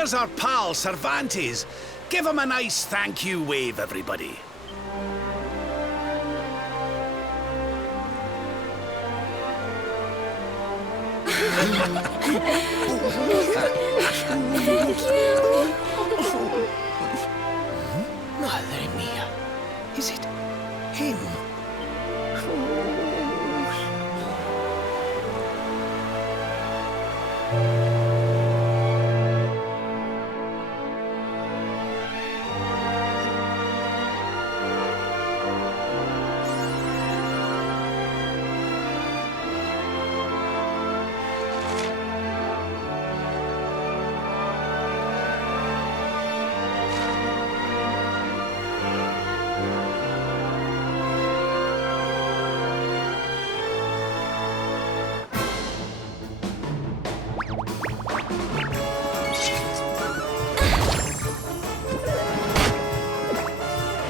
there's our pal, Cervantes. Give him a nice thank you wave, everybody. Thank you. Madre mia. Is it him?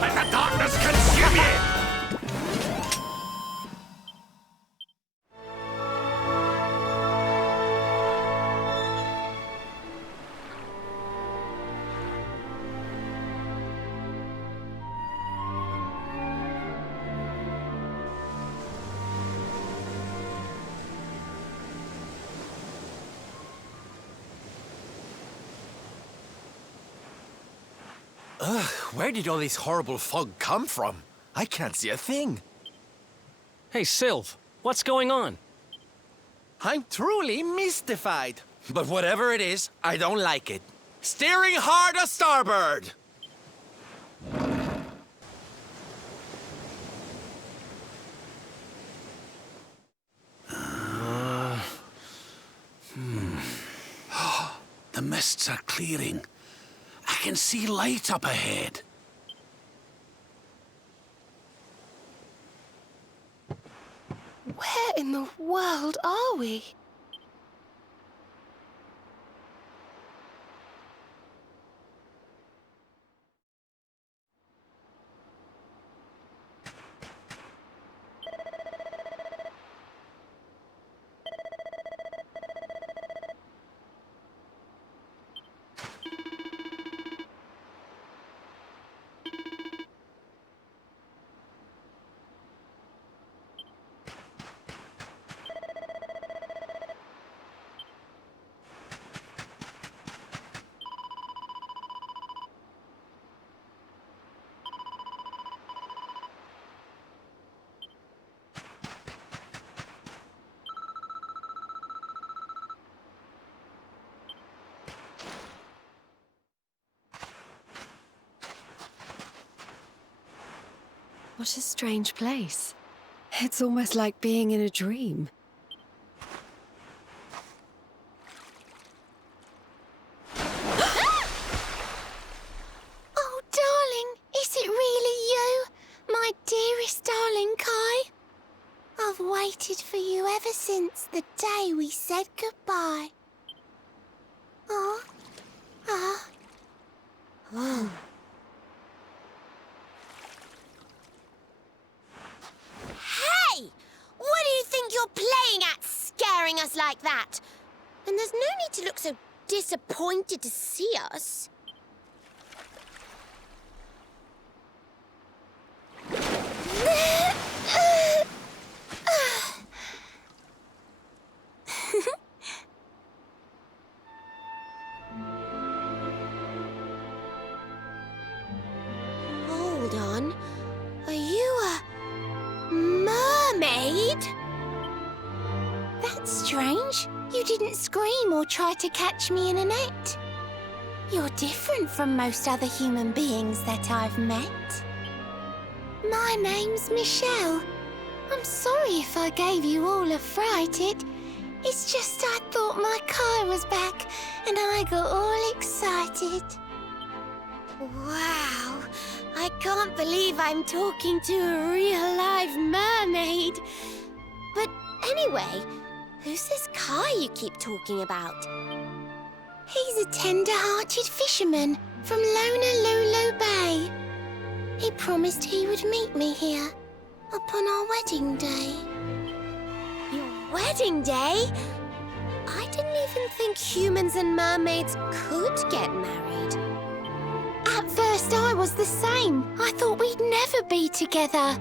Let the darkness consume you! Ugh, where did all this horrible fog come from? I can't see a thing. Hey, Sylv, what's going on? I'm truly mystified. But whatever it is, I don't like it. Steering hard a starboard! The mists are clearing. I can see light up ahead. Where in the world are we? What a strange place. It's almost like being in a dream. Oh, darling, is it really you? My dearest darling Kai? I've waited for you ever since the day we said goodbye. Oh. Hey! What do you think you're playing at, scaring us like that? And there's no need to look so disappointed to see us. Hold on. Are you a mermaid? That's strange. You didn't scream or try to catch me in a net. You're different from most other human beings that I've met. My name's Michelle. I'm sorry if I gave you all a fright. It's just I thought my Kai was back and I got all excited. Wow, I can't believe I'm talking to a real live mermaid. But anyway, who's this Kai you keep talking about? He's a tender-hearted fisherman from Honolulu Bay. He promised he would meet me here upon our wedding day. Your wedding day? I didn't even think humans and mermaids could get married. At first, I was the same. I thought we'd never be together.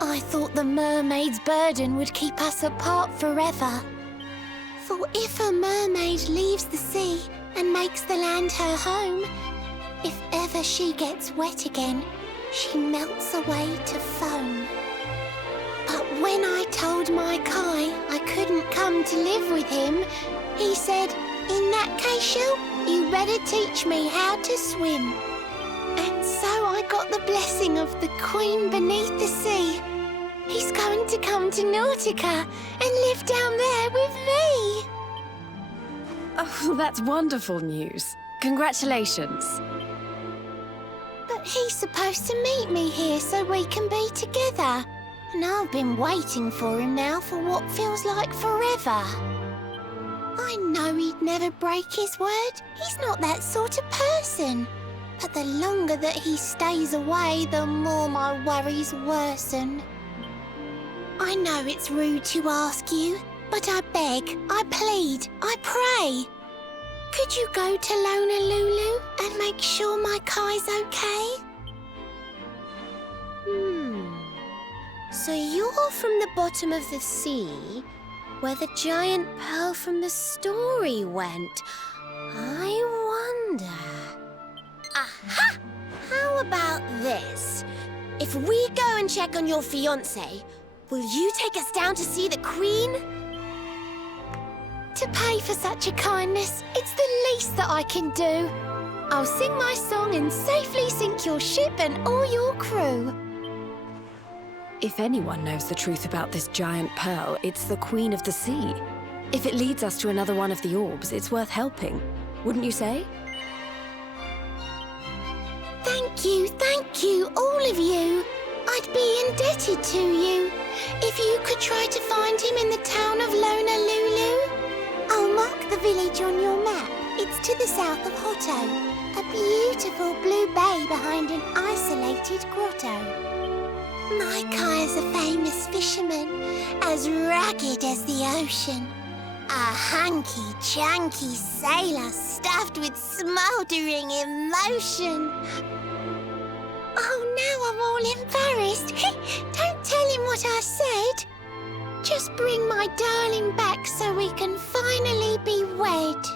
I thought the mermaid's burden would keep us apart forever. For if a mermaid leaves the sea and makes the land her home, if ever she gets wet again, she melts away to foam. But when I told my Kai I couldn't come to live with him, he said, "In that case, Shell, you better teach me how to swim." And so I got the blessing of the Queen beneath the sea. He's going to come to Nautica and live down there with me. Oh, that's wonderful news. Congratulations. But he's supposed to meet me here so we can be together. And I've been waiting for him now for what feels like forever. I know he'd never break his word. He's not that sort of person. But the longer that he stays away, the more my worries worsen. I know it's rude to ask you, but I beg, I plead, I pray. Could you go to Lulu and make sure my Kai's okay? So you're from the bottom of the sea, where the giant pearl from the story went. I wonder... Aha! How about this? If we go and check on your fiancé, will you take us down to see the Queen? To pay for such a kindness, it's the least that I can do. I'll sing my song and safely sink your ship and all your crew. If anyone knows the truth about this giant pearl, it's the Queen of the Sea. If it leads us to another one of the orbs, it's worth helping. Wouldn't you say? Thank you, all of you. I'd be indebted to you. If you could try to find him in the town of Lulu, I'll mark the village on your map. It's to the south of Hotto, a beautiful blue bay behind an isolated grotto. My Kai is a famous fisherman, as rugged as the ocean. A hanky-chanky sailor stuffed with smouldering emotion. Oh, now I'm all embarrassed. Don't tell him what I said. Just bring my darling back so we can finally be wed.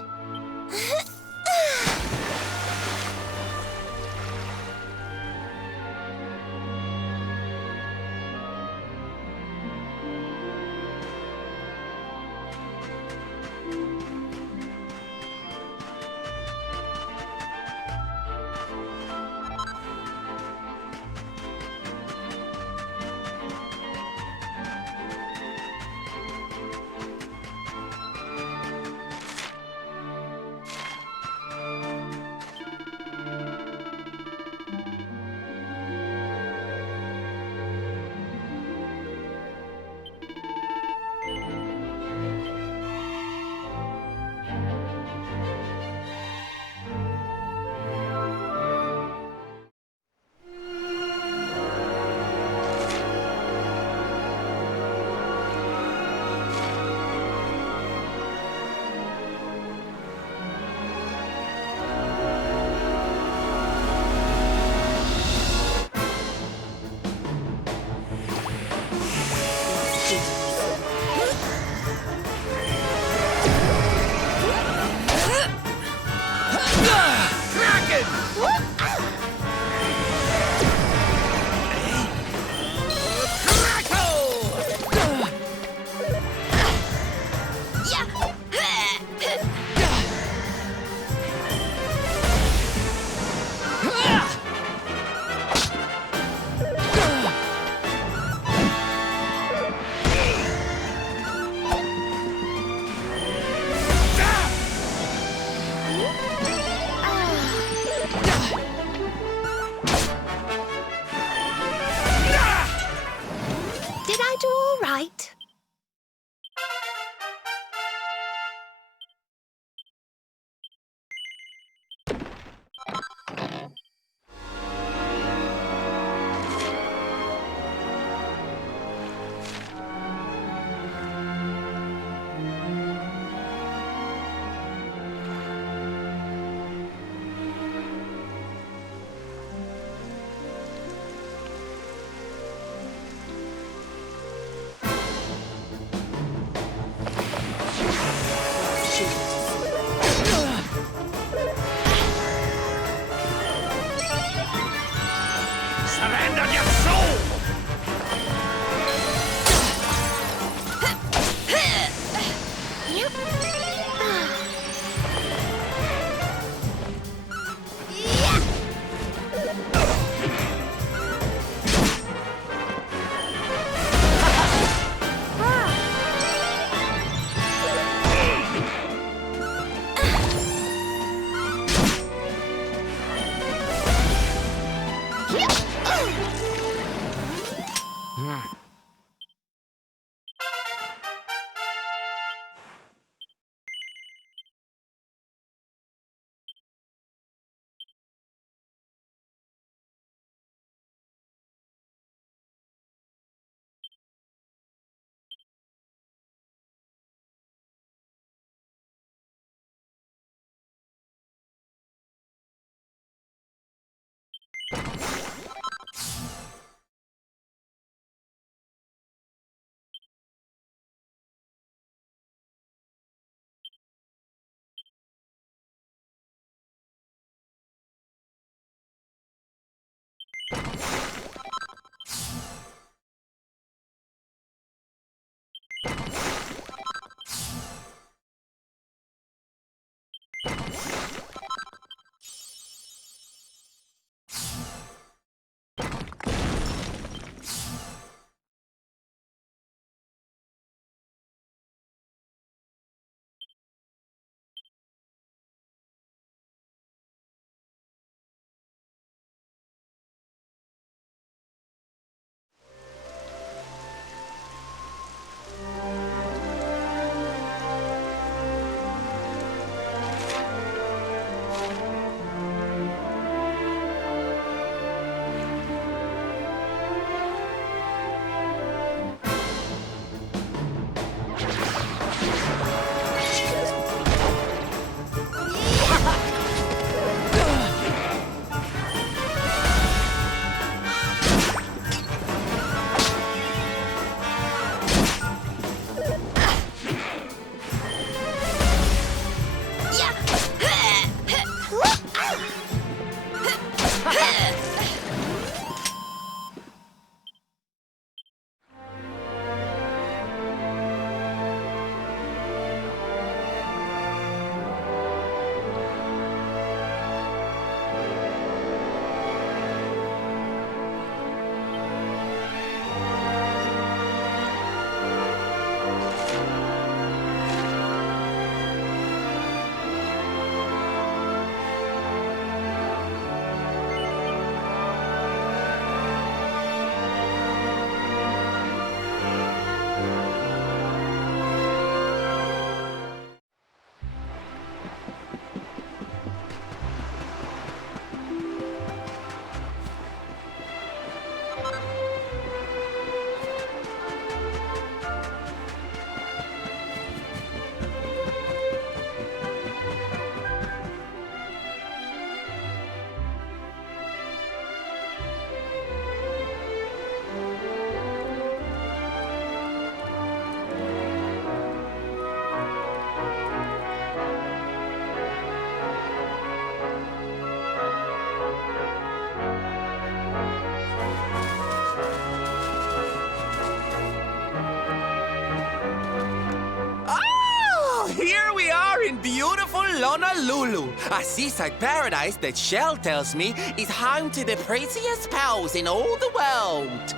Honolulu, a seaside paradise that Shell tells me is home to the prettiest pearls in all the world.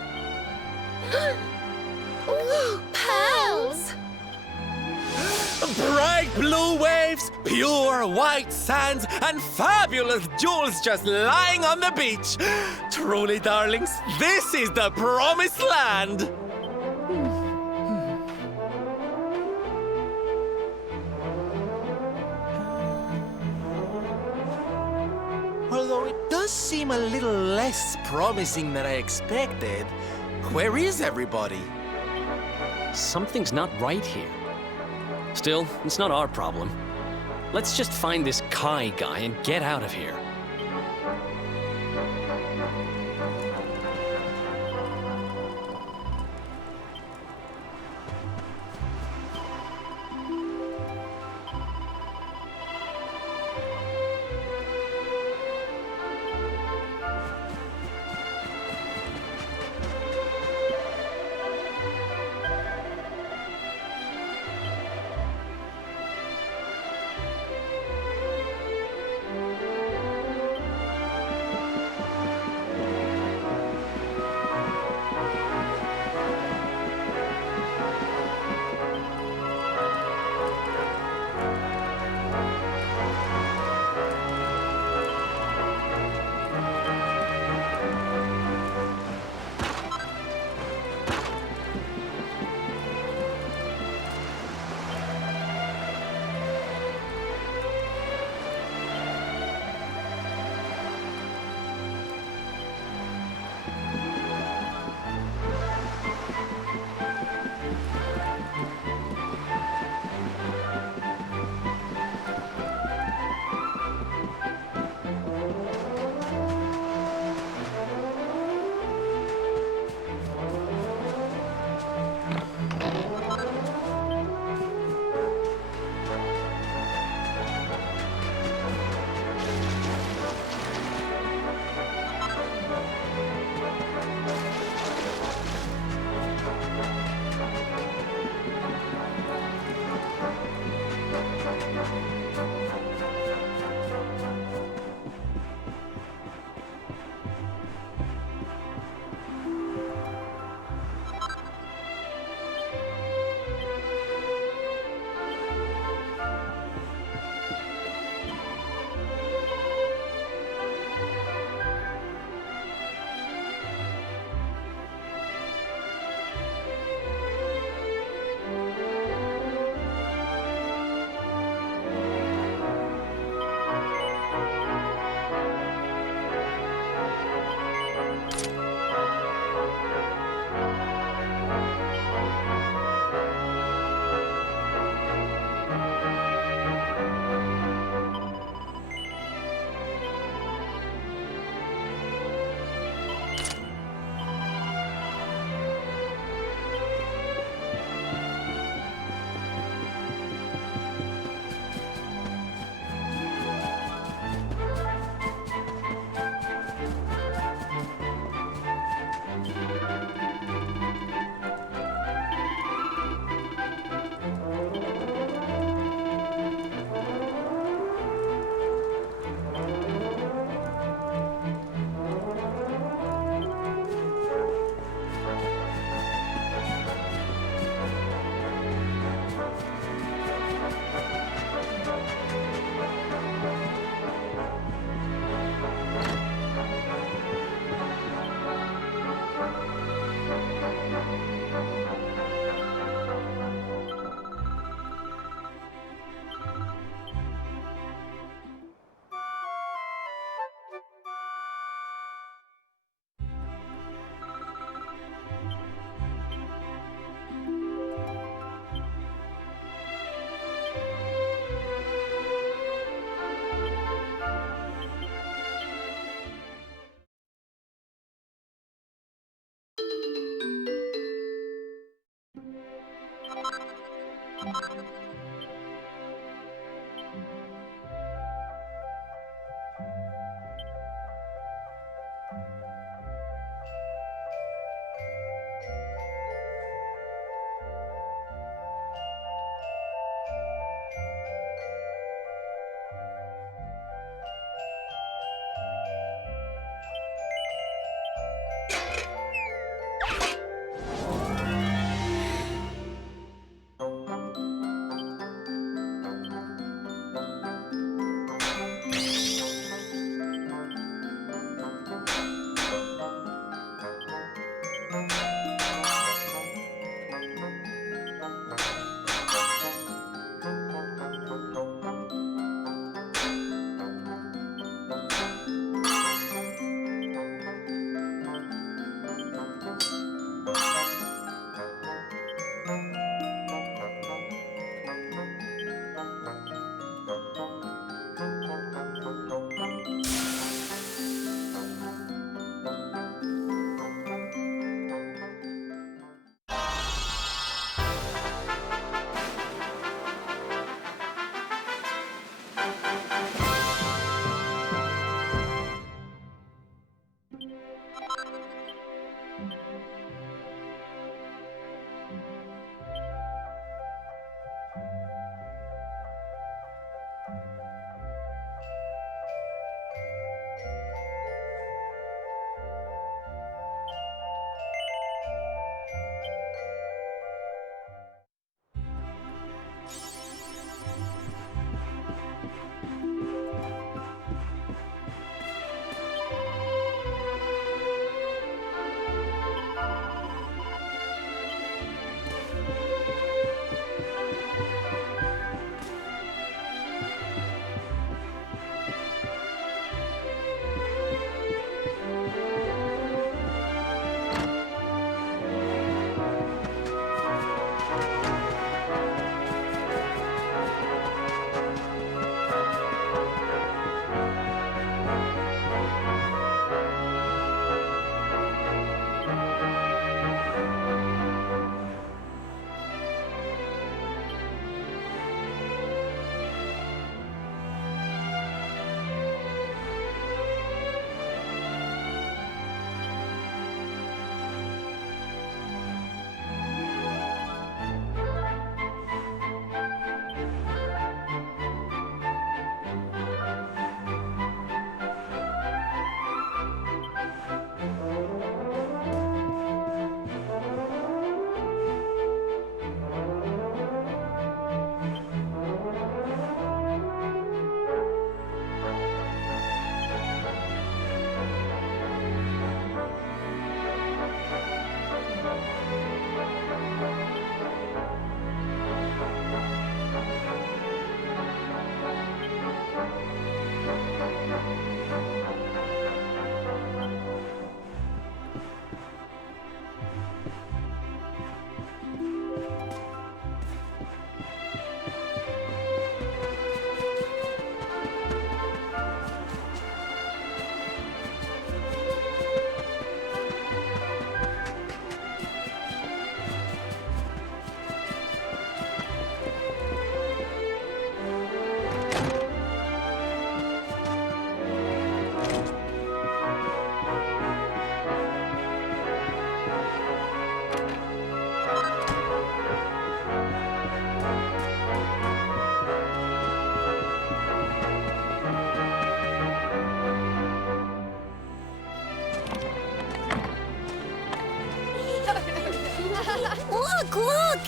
Ooh, pearls! Bright blue waves, pure white sands, and fabulous jewels just lying on the beach. Truly, darlings, this is the promised land. Although it does seem a little less promising than I expected, where is everybody? Something's not right here. Still, it's not our problem. Let's just find this Kai guy and get out of here.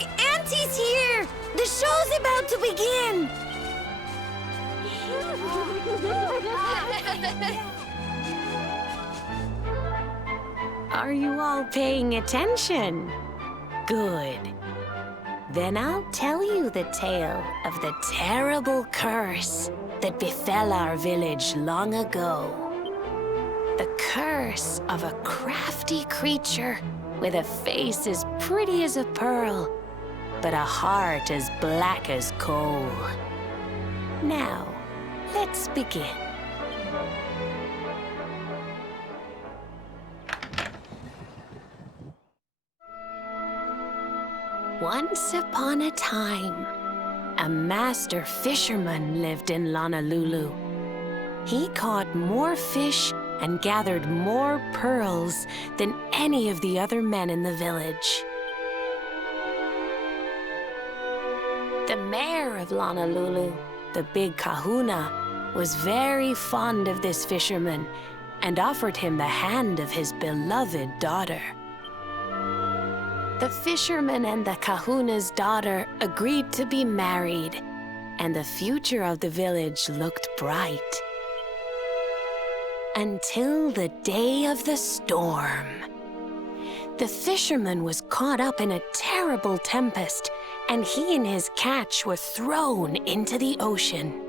Auntie's here! The show's about to begin! Are you all paying attention? Good. Then I'll tell you the tale of the terrible curse that befell our village long ago. The curse of a crafty creature with a face as pretty as a pearl, but a heart as black as coal. Now, let's begin. Once upon a time, a master fisherman lived in Honolulu. He caught more fish and gathered more pearls than any of the other men in the village. The mayor of Honolulu, the big kahuna, was very fond of this fisherman and offered him the hand of his beloved daughter. The fisherman and the kahuna's daughter agreed to be married, and the future of the village looked bright. Until the day of the storm. The fisherman was caught up in a terrible tempest, and he and his catch were thrown into the ocean.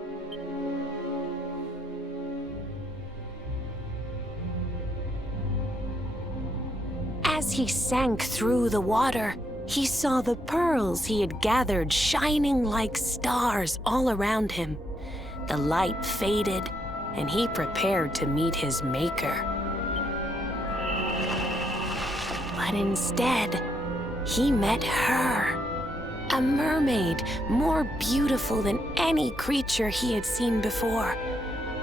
As he sank through the water, he saw the pearls he had gathered shining like stars all around him. The light faded, and he prepared to meet his maker. But instead, he met her, a mermaid more beautiful than any creature he had seen before.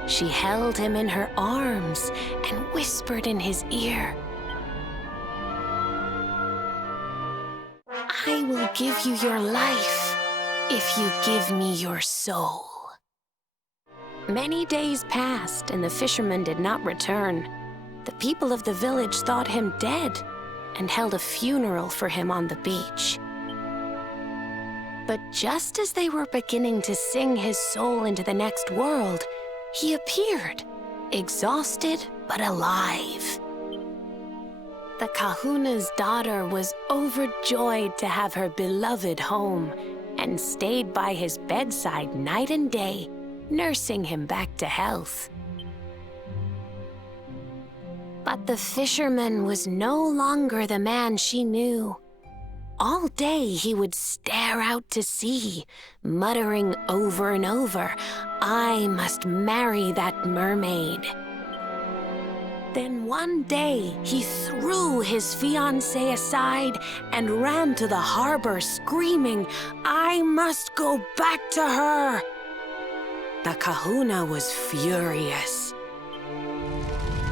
She held him in her arms and whispered in his ear, "I will give you your life if you give me your soul." Many days passed, and the fisherman did not return. The people of the village thought him dead and held a funeral for him on the beach. But just as they were beginning to sing his soul into the next world, he appeared, exhausted but alive. The kahuna's daughter was overjoyed to have her beloved home and stayed by his bedside night and day, nursing him back to health. But the fisherman was no longer the man she knew. All day he would stare out to sea, muttering over and over, "I must marry that mermaid." Then one day he threw his fiancée aside and ran to the harbor screaming, "I must go back to her." The kahuna was furious.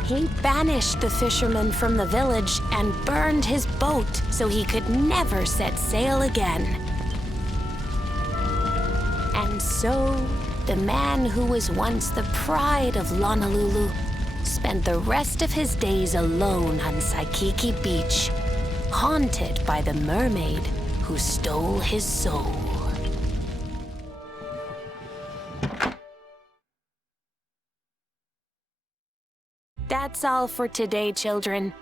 He banished the fisherman from the village and burned his boat so he could never set sail again. And so, the man who was once the pride of Honolulu spent the rest of his days alone on Saikiki Beach, haunted by the mermaid who stole his soul. That's all for today, children.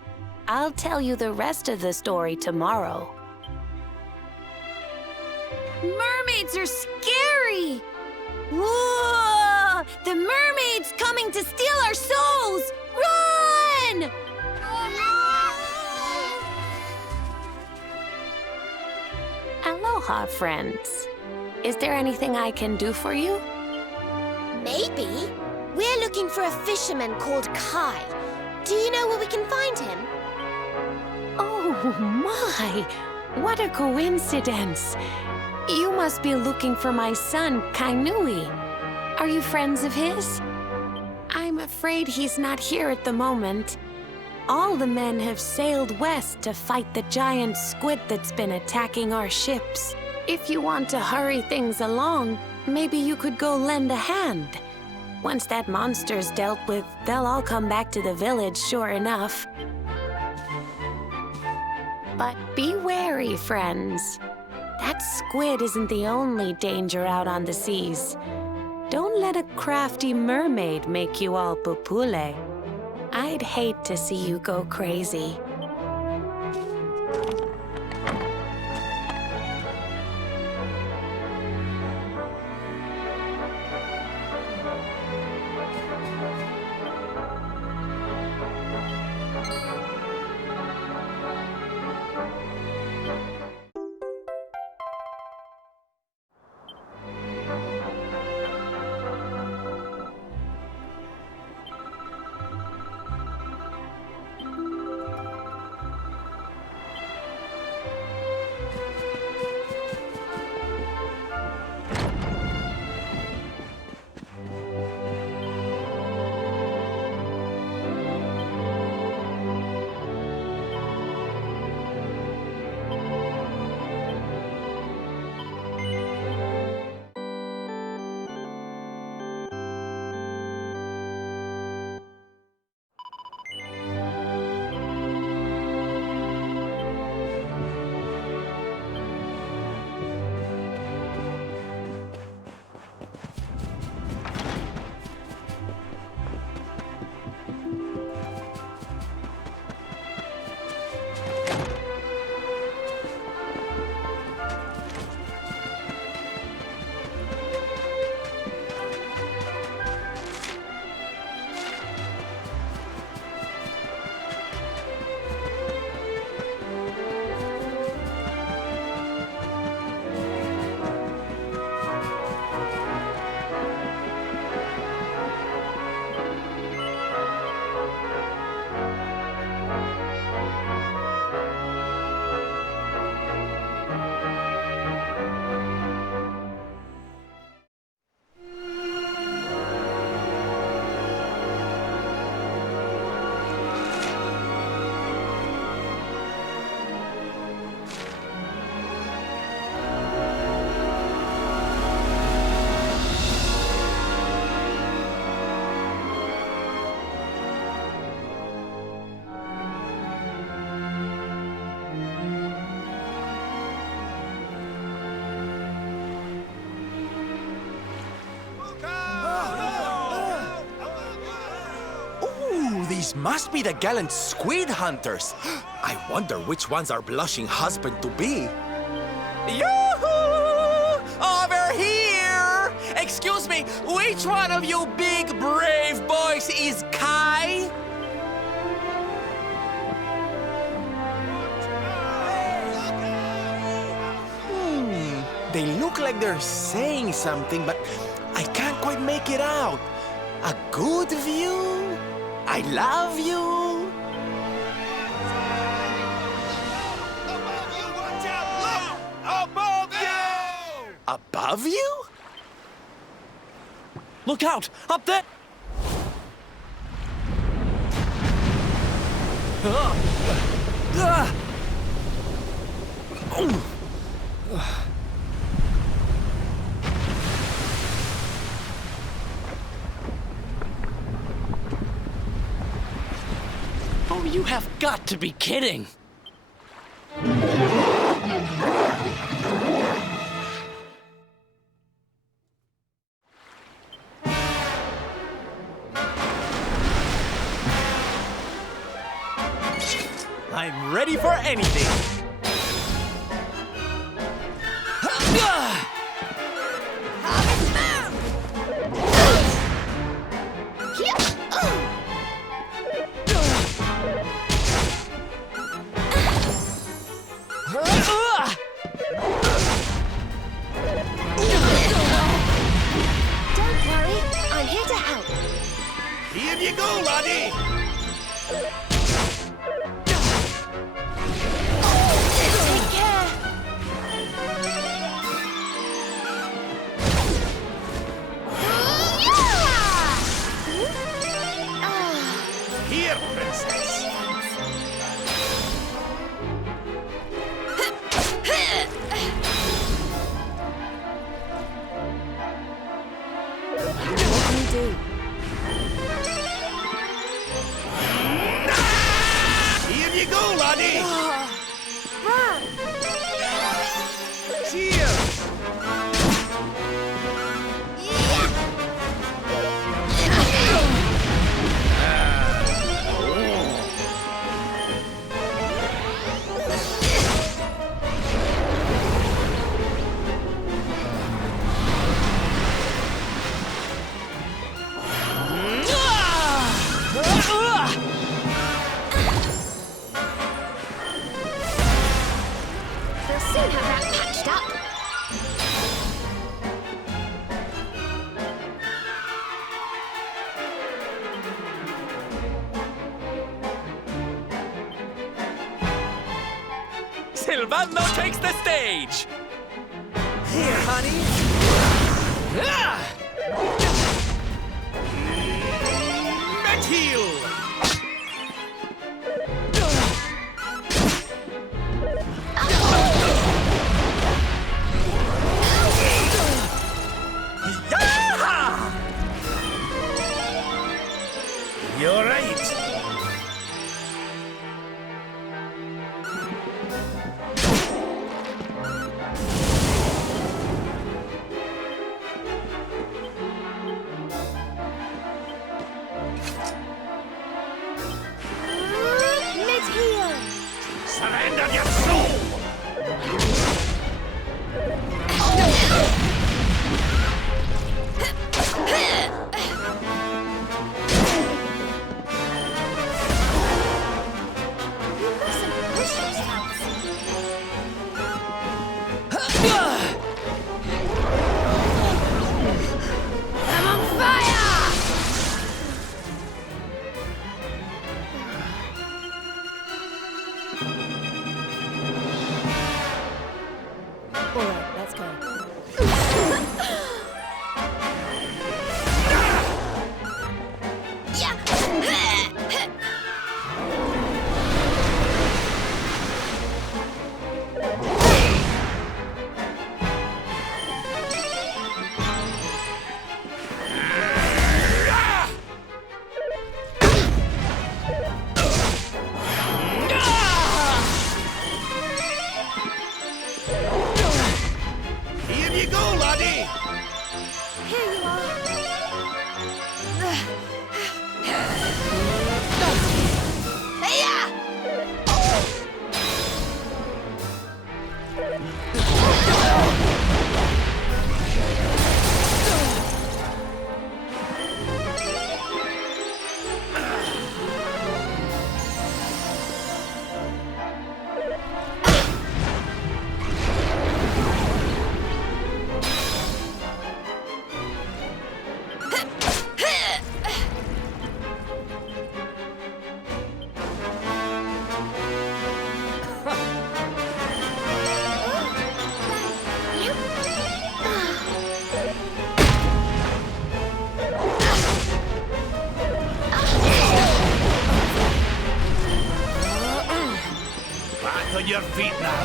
I'll tell you the rest of the story tomorrow. Mermaids are scary! Whoa! The mermaid's coming to steal our souls! Run! Aloha, friends. Is there anything I can do for you? Maybe. We're looking for a fisherman called Kai. Do you know where we can find him? Oh my! What a coincidence! You must be looking for my son, Kainui. Are you friends of his? I'm afraid he's not here at the moment. All the men have sailed west to fight the giant squid that's been attacking our ships. If you want to hurry things along, maybe you could go lend a hand. Once that monster's dealt with, they'll all come back to the village, sure enough. But be wary, friends. That squid isn't the only danger out on the seas. Don't let a crafty mermaid make you all pupule. I'd hate to see you go crazy. These must be the gallant squid hunters. I wonder which one's our blushing husband-to-be. Yoo-hoo! Over here! Excuse me, which one of you big brave boys is Kai? They look like they're saying something, but I can't quite make it out. A good view? I love you. Above you! Above you? Look out! Up there! Oh, you have got to be kidding! I'm ready for anything. Don't worry, I'm here to help. Here you go, laddie! Take care. Here, princess! What can we do? Salvando takes the stage! Here, honey. Metal! You're right. Surrender your soul! I'm on fire! All right, let's go. Here you go, laddie! Here you are. Back on your feet now.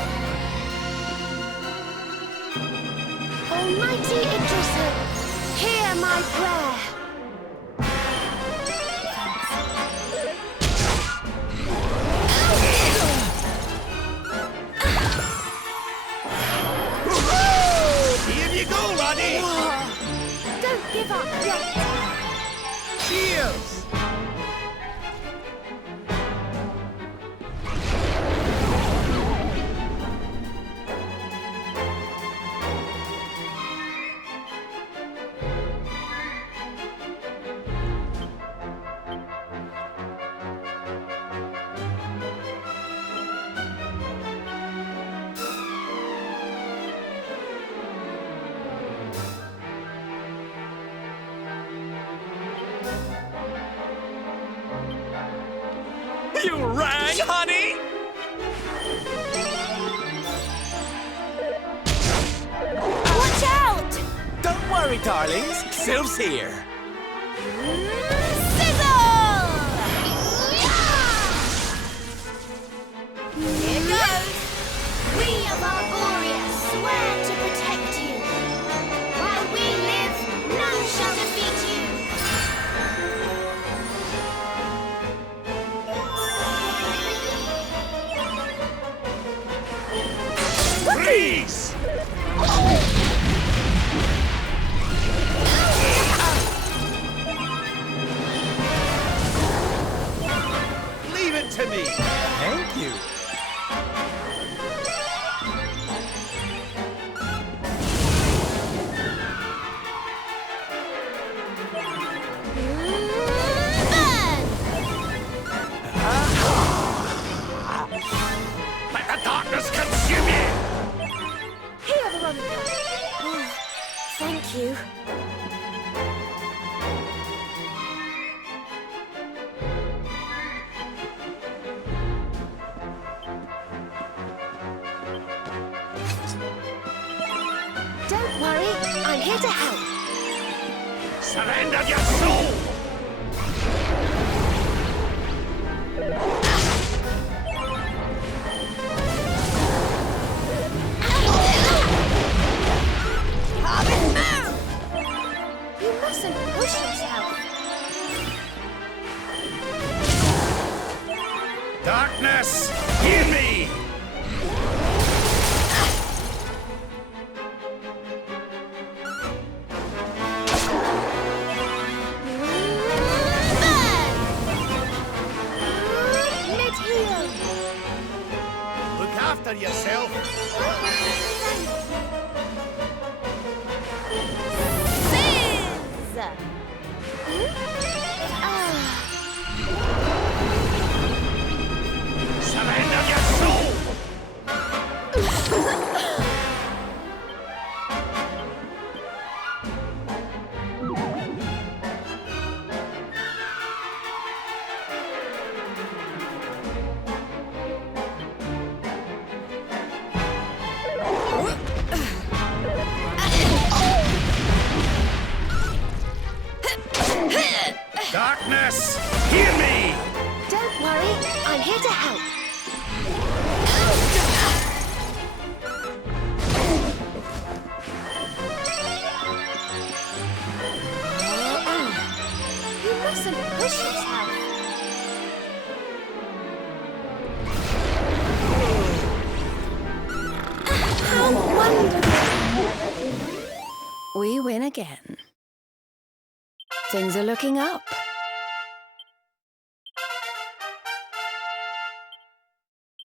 Almighty Elusive, hear my prayer. Here you go, laddie! Don't give up yet. Cheers! You rang, honey? Watch out! Don't worry, darlings. Sylph's here. Sizzle! Here goes! We of Arborea swear to protect you. While we live, none shall defeat you. Freeze! Leave it to me! Thank you. Burn! Let the darkness consume you! Here, Veronica. Oh, thank you. Don't worry, I'm here to help. Surrender your soul! You mustn't push yourself. Darkness, hear me! Look after yourself. Surrender your soul! Darkness, hear me! Don't worry, I'm here to help. You mustn't push yourself. How wonderful! We win again. Things are looking up.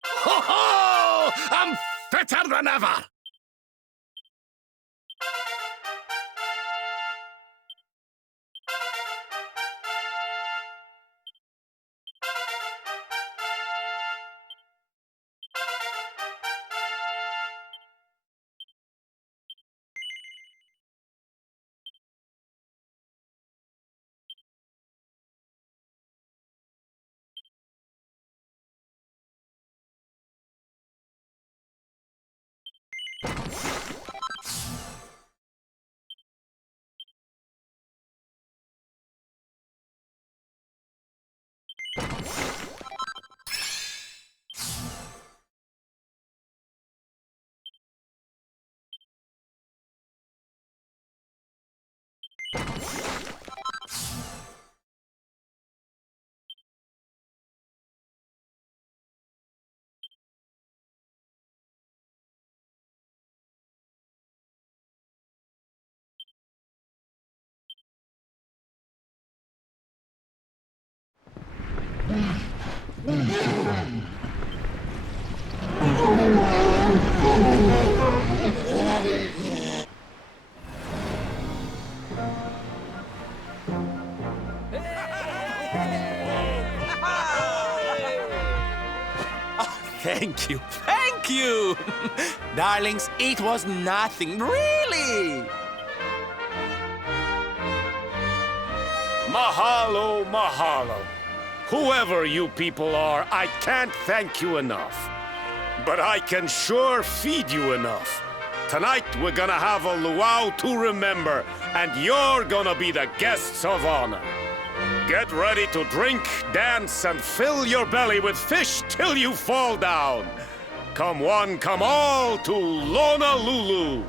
Ho ho! I'm fitter than ever! Thank you, thank you! Darlings, it was nothing, really! Mahalo, mahalo. Whoever you people are, I can't thank you enough. But I can sure feed you enough. Tonight we're gonna have a luau to remember, and you're gonna be the guests of honor. Get ready to drink, dance, and fill your belly with fish till you fall down. Come one, come all to Lonalulu.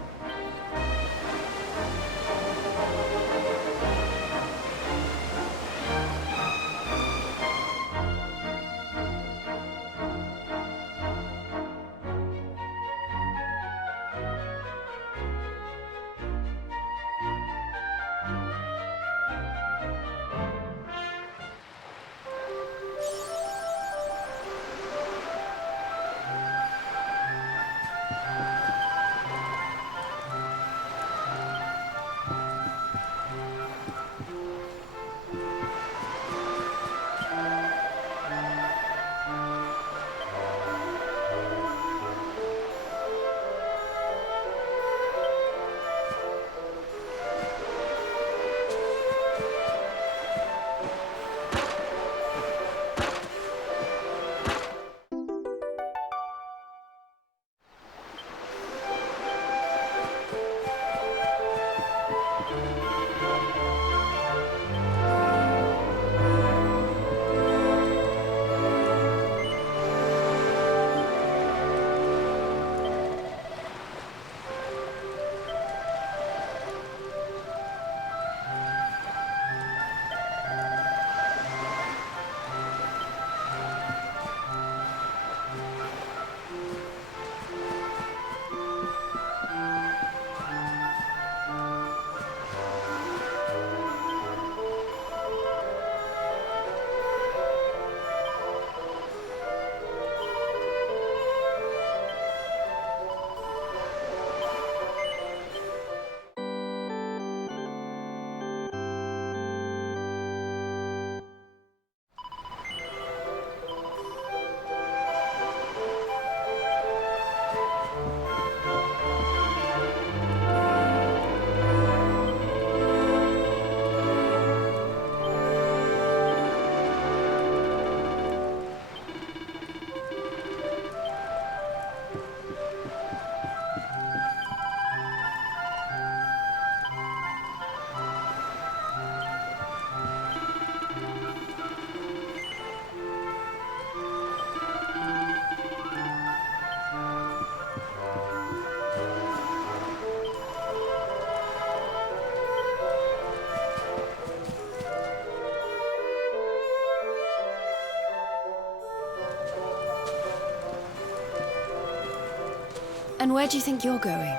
And where do you think you're going?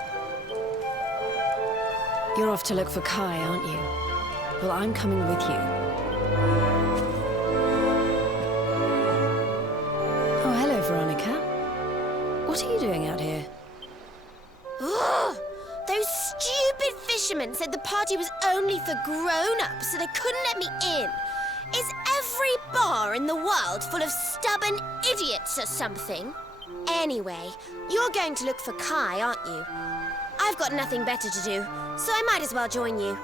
You're off to look for Kai, aren't you? Well, I'm coming with you. Oh, hello, Veronica. What are you doing out here? Ugh! Those stupid fishermen said the party was only for grown-ups, so they couldn't let me in. Is every bar in the world full of stubborn idiots or something? Anyway, you're going to look for Kai, aren't you? I've got nothing better to do, so I might as well join you.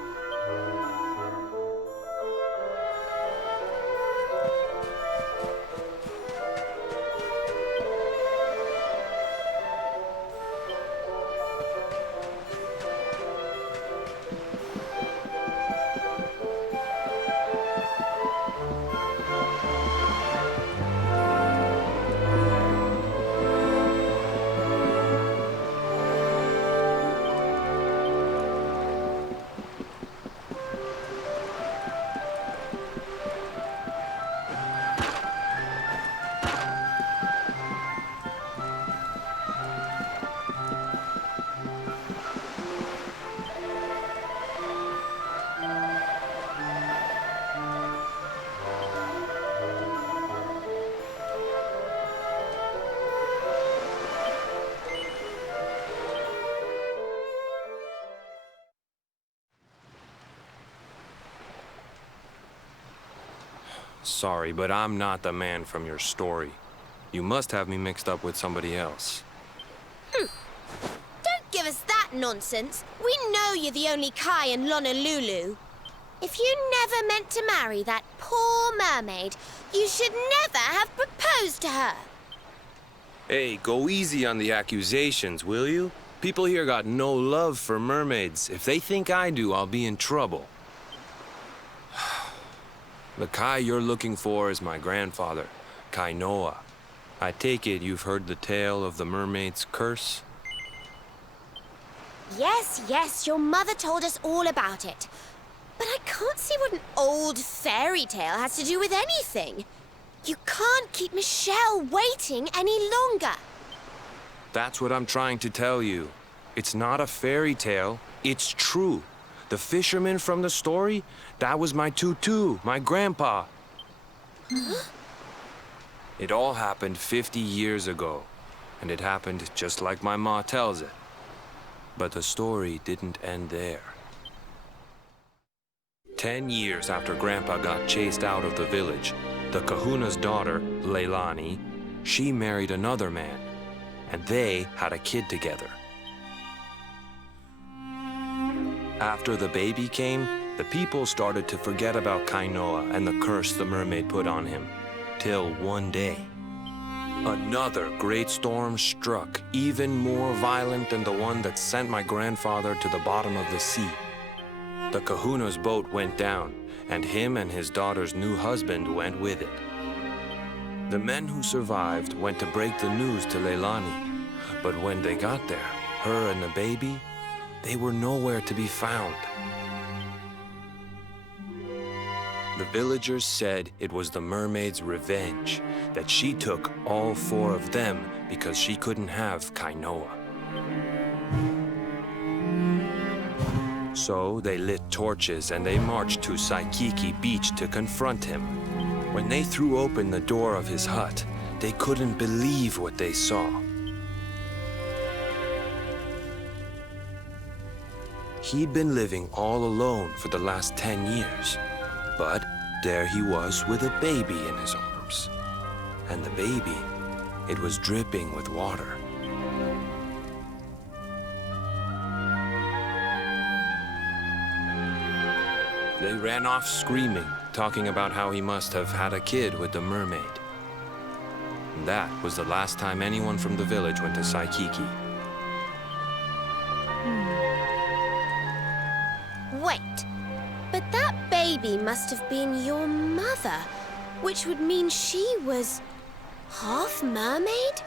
Sorry, but I'm not the man from your story. You must have me mixed up with somebody else. Don't give us that nonsense. We know you're the only Kai in Honolulu. If you never meant to marry that poor mermaid, you should never have proposed to her. Hey, go easy on the accusations, will you? People here got no love for mermaids. If they think I do, I'll be in trouble. The Kai you're looking for is my grandfather, Kainoa. I take it you've heard the tale of the mermaid's curse? Yes, your mother told us all about it. But I can't see what an old fairy tale has to do with anything. You can't keep Michelle waiting any longer. That's what I'm trying to tell you. It's not a fairy tale, it's true. The fisherman from the story, that was my tutu, my grandpa. Huh? It all happened 50 years ago, and it happened just like my ma tells it. But the story didn't end there. 10 years after Grandpa got chased out of the village, the kahuna's daughter, Leilani, she married another man, and they had a kid together. After the baby came, the people started to forget about Kainoa and the curse the mermaid put on him. Till one day, another great storm struck, even more violent than the one that sent my grandfather to the bottom of the sea. The kahuna's boat went down, and him and his daughter's new husband went with it. The men who survived went to break the news to Leilani, but when they got there, her and the baby, they were nowhere to be found. The villagers said it was the mermaid's revenge, that she took all 4 of them because she couldn't have Kainoa. So they lit torches and they marched to Saikiki Beach to confront him. When they threw open the door of his hut, they couldn't believe what they saw. He'd been living all alone for the last 10 years, but there he was with a baby in his arms. And the baby, it was dripping with water. They ran off screaming, talking about how he must have had a kid with the mermaid. And that was the last time anyone from the village went to Saikiki. Wait, but that baby must have been your mother, which would mean she was half mermaid,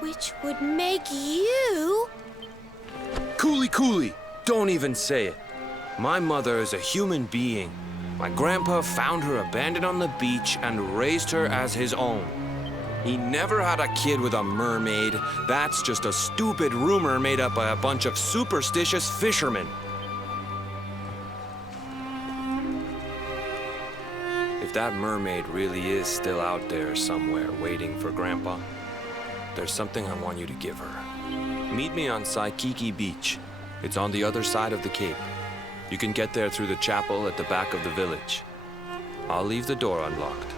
which would make you... Cooley, don't even say it. My mother is a human being. My grandpa found her abandoned on the beach and raised her as his own. He never had a kid with a mermaid. That's just a stupid rumor made up by a bunch of superstitious fishermen. If that mermaid really is still out there somewhere waiting for Grandpa, there's something I want you to give her. Meet me on Saikiki Beach. It's on the other side of the cape. You can get there through the chapel at the back of the village. I'll leave the door unlocked.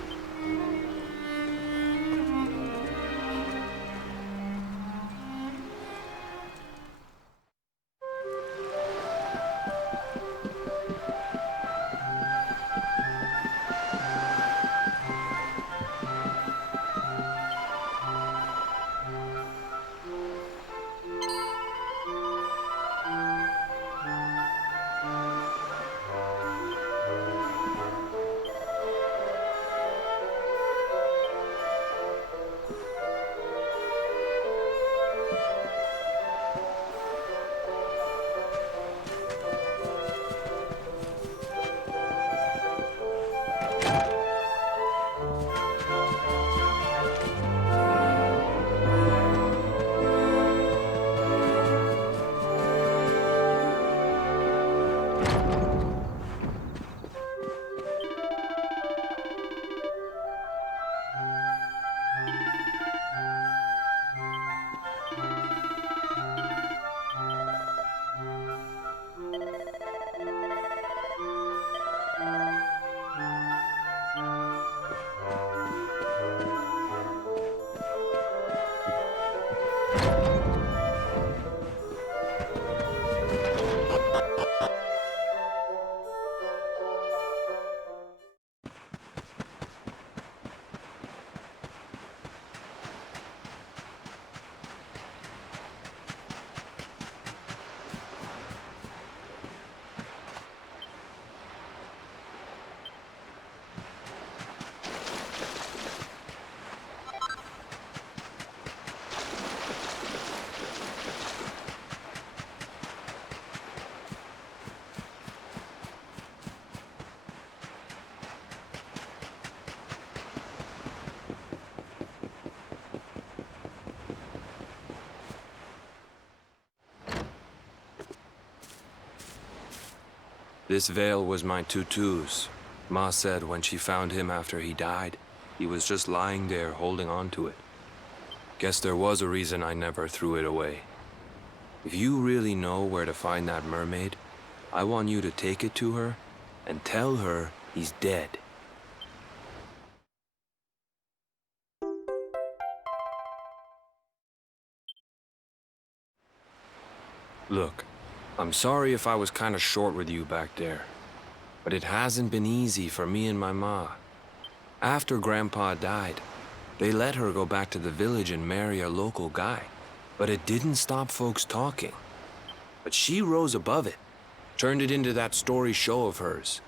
This veil was my tutu's. Ma said when she found him after he died, he was just lying there holding on to it. Guess there was a reason I never threw it away. If you really know where to find that mermaid, I want you to take it to her and tell her he's dead. Look, I'm sorry if I was kinda short with you back there, but it hasn't been easy for me and my ma. After Grandpa died, they let her go back to the village and marry a local guy, but it didn't stop folks talking. But she rose above it, turned it into that story show of hers,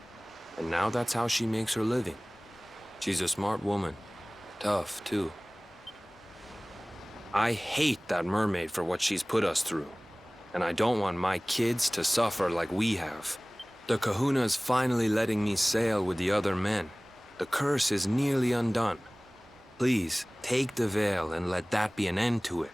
and now that's how she makes her living. She's a smart woman, tough too. I hate that mermaid for what she's put us through. And I don't want my kids to suffer like we have. The kahuna's finally letting me sail with the other men. The curse is nearly undone. Please, take the veil and let that be an end to it.